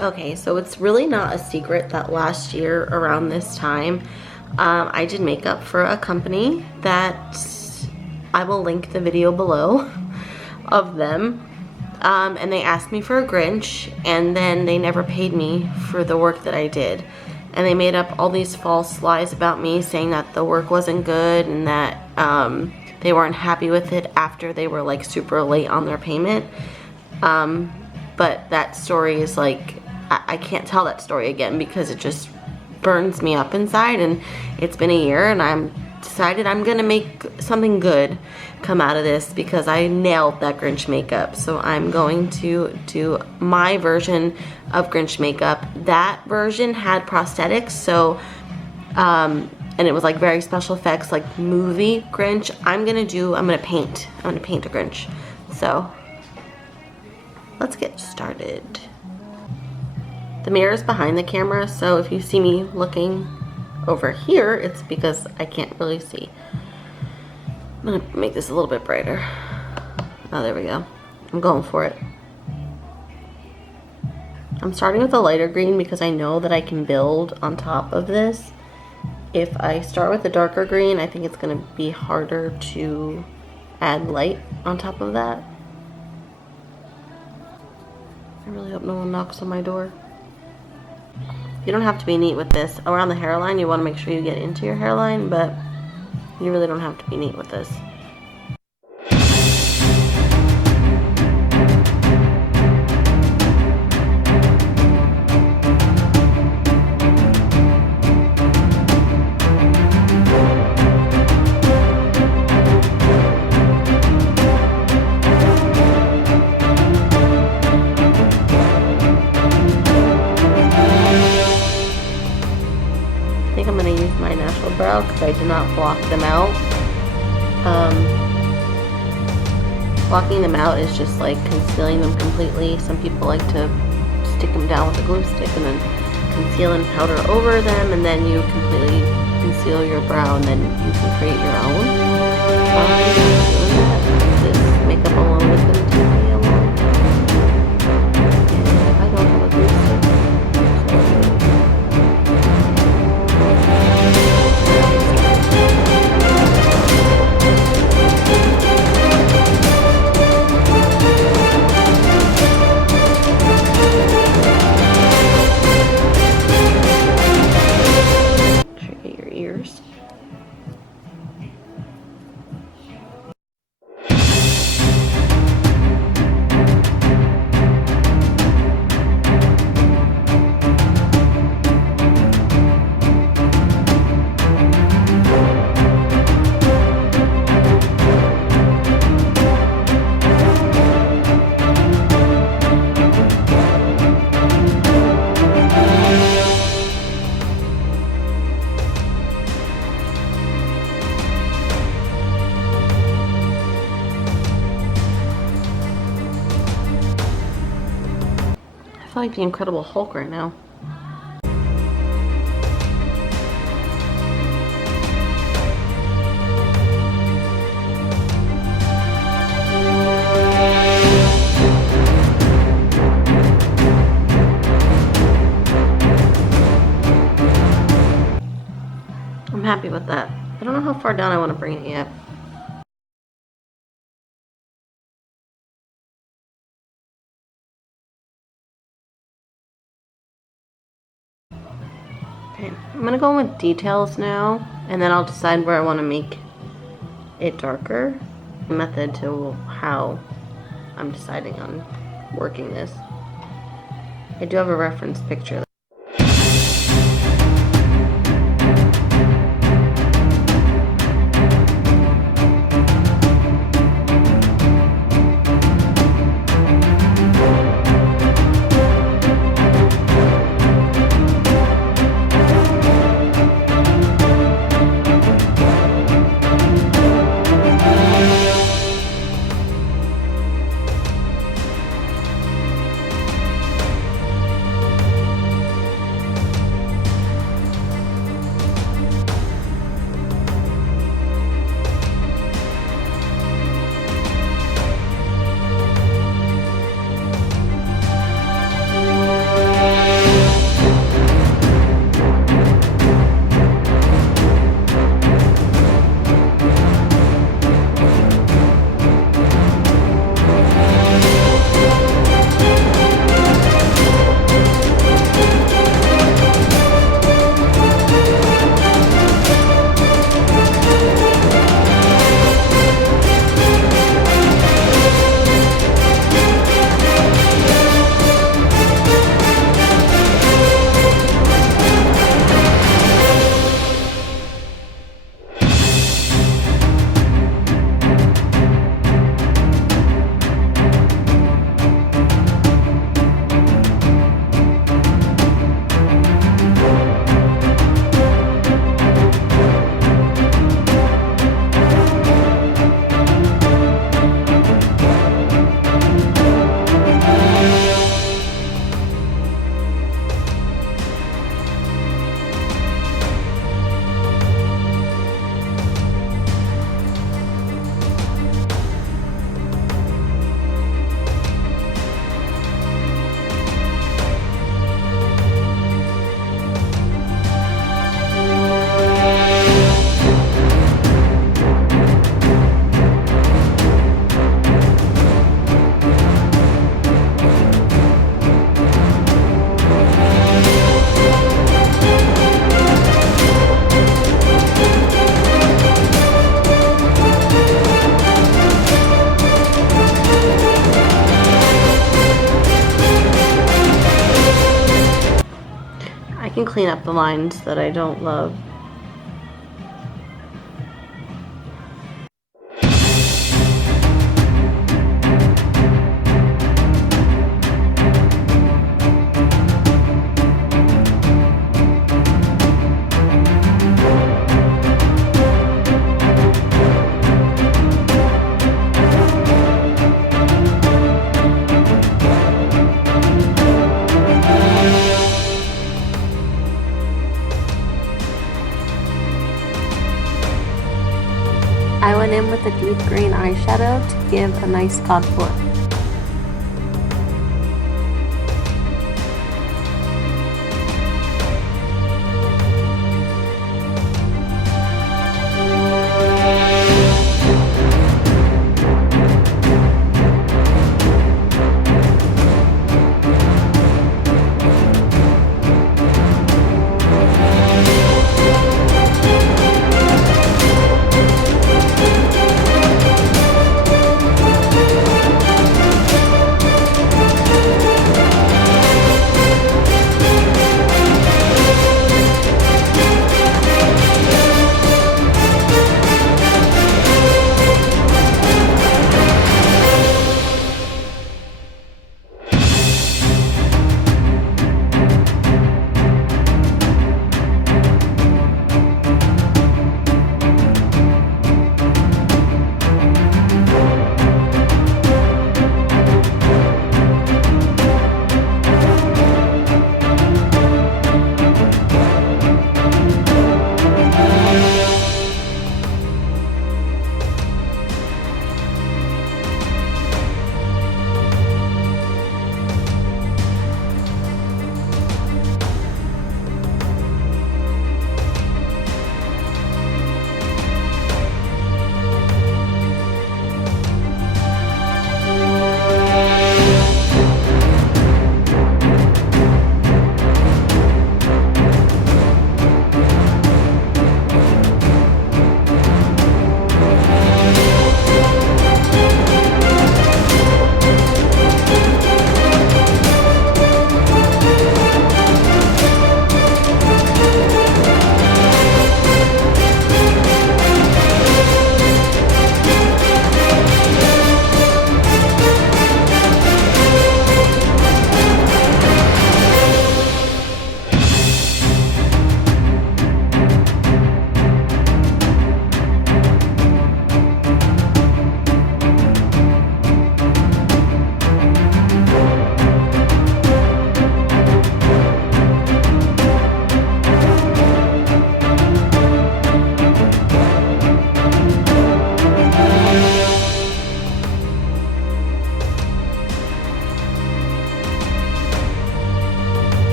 Okay, so it's really not a secret that last year around this time, I did makeup for a company that I will link the video below of them. And they asked me for a Grinch, and then they never paid me for the work that I did. And they made up all these false lies about me, saying that the work wasn't good and that they weren't happy with it after they were like super late on their payment. But that story is like, I can't tell that story again because it just burns me up inside, and it's been a year and I'm decided I'm gonna make something good come out of this because I nailed that Grinch makeup. So I'm going to do my version of Grinch makeup. That version had prosthetics, so and it was like very special effects, like movie Grinch. I'm gonna paint a Grinch. So let's get started. The mirror is behind the camera, so if you see me looking over here, it's because I can't really see. I'm gonna make this a little bit brighter. Oh, there we go. I'm going for it. I'm starting with a lighter green because I know that I can build on top of this. If I start with a darker green, I think it's gonna be harder to add light on top of that. I really hope no one knocks on my door. You don't have to be neat with this. Around the hairline, you want to make sure you get into your hairline, but you really don't have to be neat with this. I think I'm going to use my natural brow because I did not block them out. Blocking them out is just like concealing them completely. Some people like to stick them down with a glue stick and then conceal and powder over them, and then you completely conceal your brow, and then you can create your own. This makeup alone is going to take me a while. And I don't have a glue stick. I feel like the Incredible Hulk right now. I'm happy with that. I don't know how far down I want to bring it yet. Okay, I'm gonna go in with details now, and then I'll decide where I want to make it darker. Method to how I'm deciding on working this. I do have a reference picture. can clean up the lines that I don't love. I went in with a deep green eyeshadow to give a nice contour.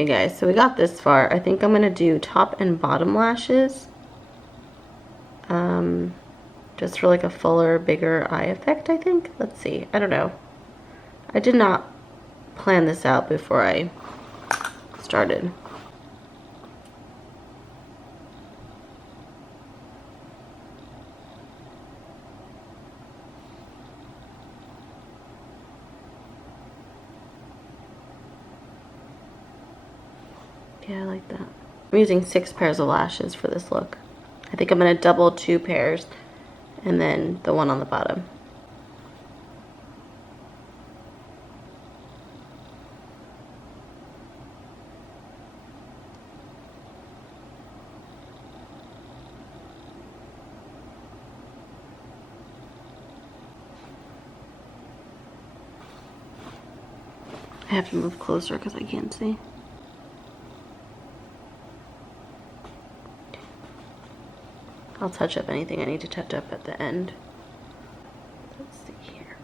Okay guys, so we got this far. I think I'm gonna do top and bottom lashes. Just for like a fuller, bigger eye effect, I think. Let's see, I don't know. I did not plan this out before I started. Yeah, I like that. I'm using 6 pairs of lashes for this look. I think I'm gonna double 2 pairs and then the one on the bottom. I have to move closer because I can't see. I'll touch up anything I need to touch up at the end. Let's see here.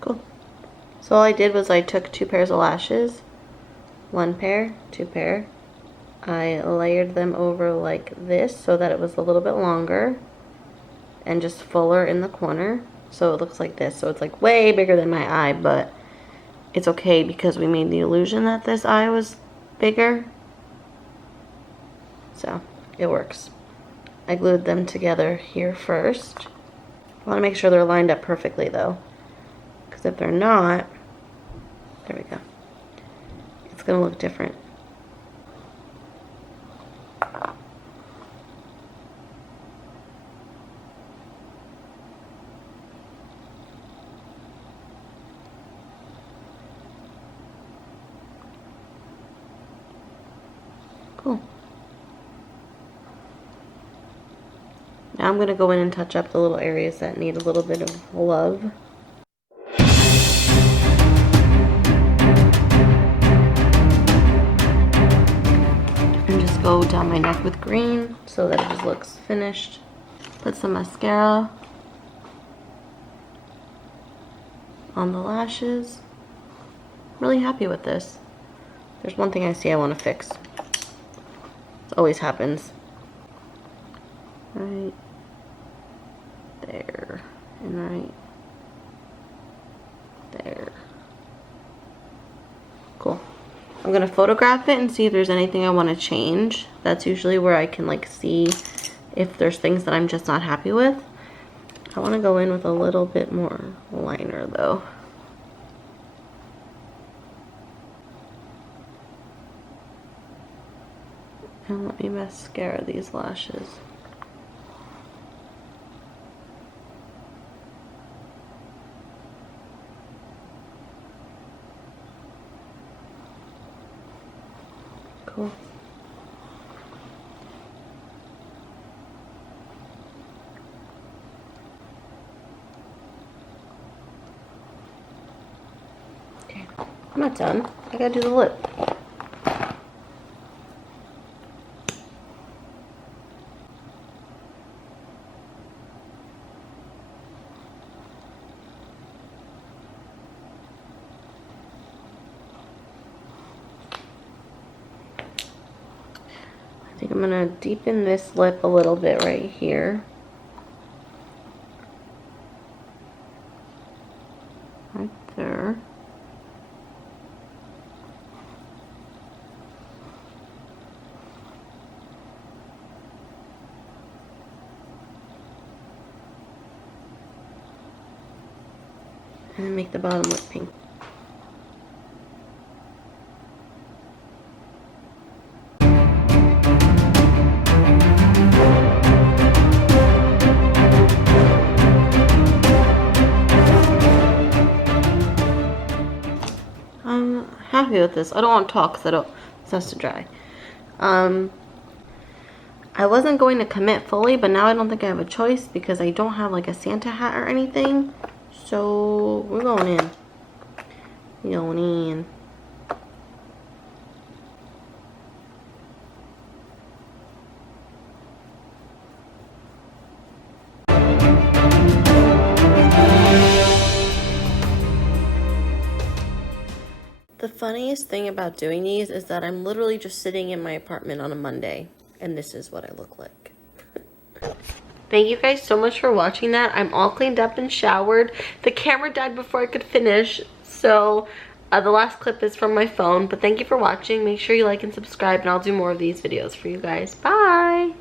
Cool. So all I did was I took 2 pairs of lashes, 1 pair, 2 pair. I layered them over like this so that it was a little bit longer and just fuller in the corner, so it looks like this. So it's like way bigger than my eye, but it's okay because we made the illusion that this eye was bigger, so it works. I glued them together here first. I want to make sure they're lined up perfectly though, because if they're not, there we go, it's gonna look different. Cool. Now I'm going to go in and touch up the little areas that need a little bit of love. And just go down my neck with green so that it just looks finished. Put some mascara on the lashes. Really happy with this. There's one thing I see I want to fix. It always happens. Right there and right there. Cool. I'm gonna photograph it and see if there's anything I want to change. That's usually where I can like see if there's things that I'm just not happy with. I want to go in with a little bit more liner though. And let me mascara these lashes. Cool. Okay, I'm not done. I gotta do the lip. I think I'm gonna deepen this lip a little bit right here. Right there. And then make the bottom look pink. I'm happy with this. I don't want to talk because this has to dry. I wasn't going to commit fully, but now I don't think I have a choice because I don't have like a Santa hat or anything. So we're going in. We're going in. funniest thing about doing these is that I'm literally just sitting in my apartment on a Monday, and this is what I look like. Thank you guys so much for watching that. I'm all cleaned up and showered. The camera died before I could finish, so the last clip is from my phone. But thank you for watching. Make sure you like and subscribe, and I'll do more of these videos for you guys. Bye!